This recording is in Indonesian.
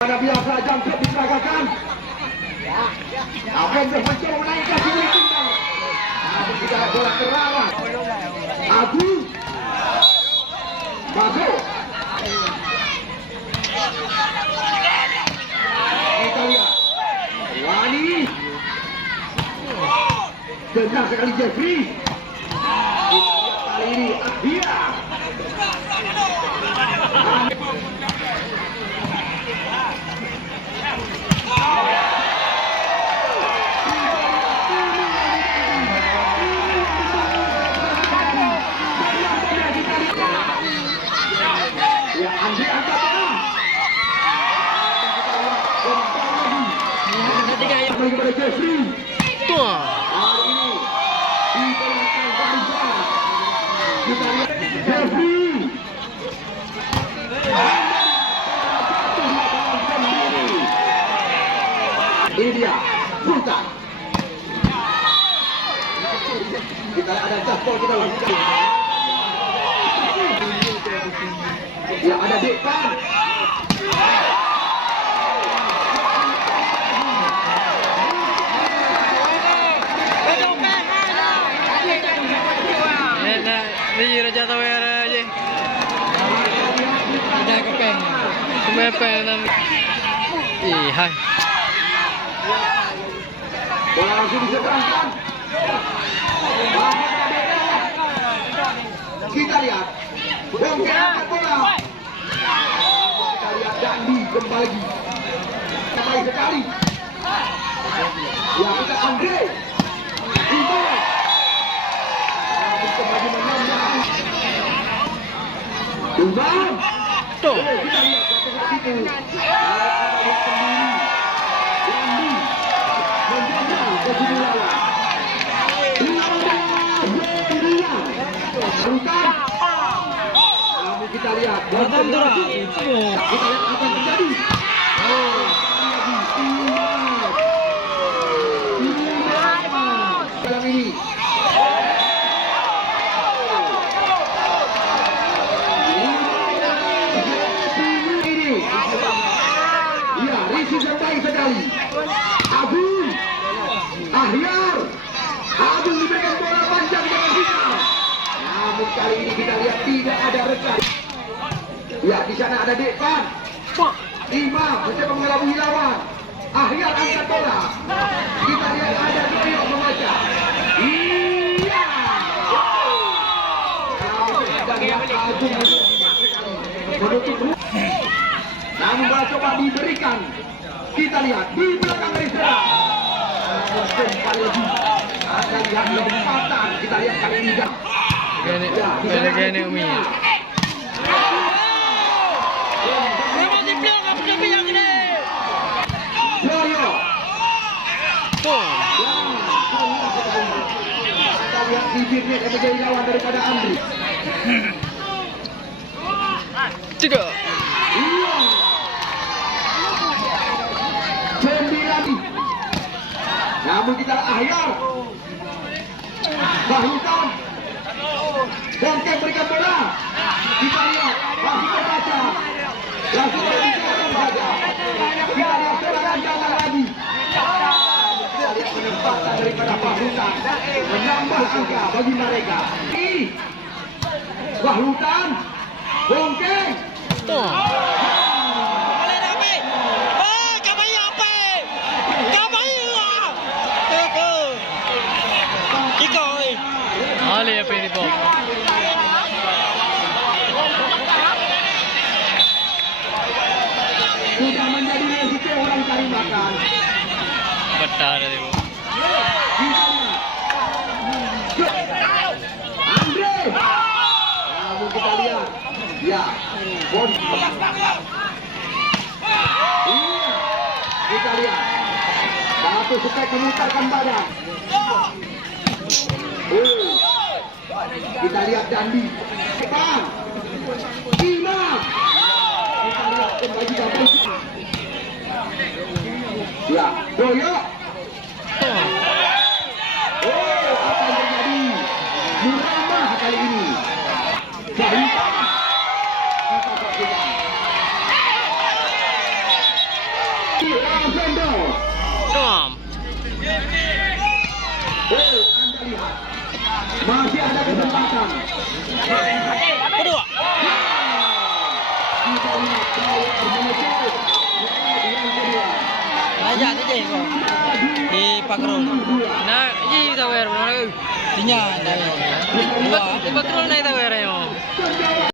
Pada biasa jangkut diseragakan. Avenger mencoba menaikkan sini tinggal. Namun tidak bola terawat. Agung masuk. Kita lihat Wani. Benar sekali Jeffrey. Kita lihat kali ini Adia. Kepada Jeffrey. Hari ini diperlukan barisan. Kita lihat Jeffrey. Ini dia Sultan. Kita lihat ada Jaspol kita lakukan. Ya ada Depan. Ini Raja Tawera aja. Raja Kepeng. Kepeng dan hai. Bola langsung diseberangkan. Kita lihat. Bongkar angkat bola. Kita lihat Dandi kembali. Baik sekali. Ya kita Andre. Ibu. Kembali menambah. Tumbang. Tuh. Kita lihat satu itu. Kita sendiri. Dandi menjaga ke sini lawan. Bukan. Namun kita lihat. Kita lihat apa yang terjadi. Dalam ini. Sekali Agung Ahyar Agung diberikan bola panjang dengan kita. Namun kali ini kita lihat tidak ada rekan. Ya di sana ada Depan. Imam mencoba mengelabui lawan. Ahyar angkat bola. Kita lihat ada Doyok membaca. Iya. Agung menutup. Namun bola coba diberikan. Kita lihat di belakang dari serang. Kembali lagi. Akan lihat lompatan. Kita lihat kali ini. Gini Umi. Yoyo. Tuh. Kita lihat bibirnya yang menjadi lawan daripada Andri. Tiga. Namun kita Ahyar Bahutan Bongkeng berikan bola. Kita lihat masih terbaca. Langsung terbicara saja. Kita lihat serangan jalan lagi. Kita lihat penempatan daripada Bahutan menambah angka bagi mereka. Bahutan Bongkeng. Ali apa ini po? Sudah menjadi rezeki orang cari makan. Betar tadi po. Andre. Lalu kita lihat. Ya. Bon. Kita lihat. Satu sekali memutarkan badan. Kita lihat Dandi. Bang. Imam. Kita lihat kembali dapat. Ya, Doyok. Apa yang terjadi? Muramah kali ini. Bahutan. Lavender. Tom. Anda lihat. Masih ada kesempatan. Kedua. Kita lihat power menuju yang kedua. Aja tu je kau. Di Pakrul. Nah, ini kita wear. Tinya dah. Di Pakrul na kita wear yo. Penjawab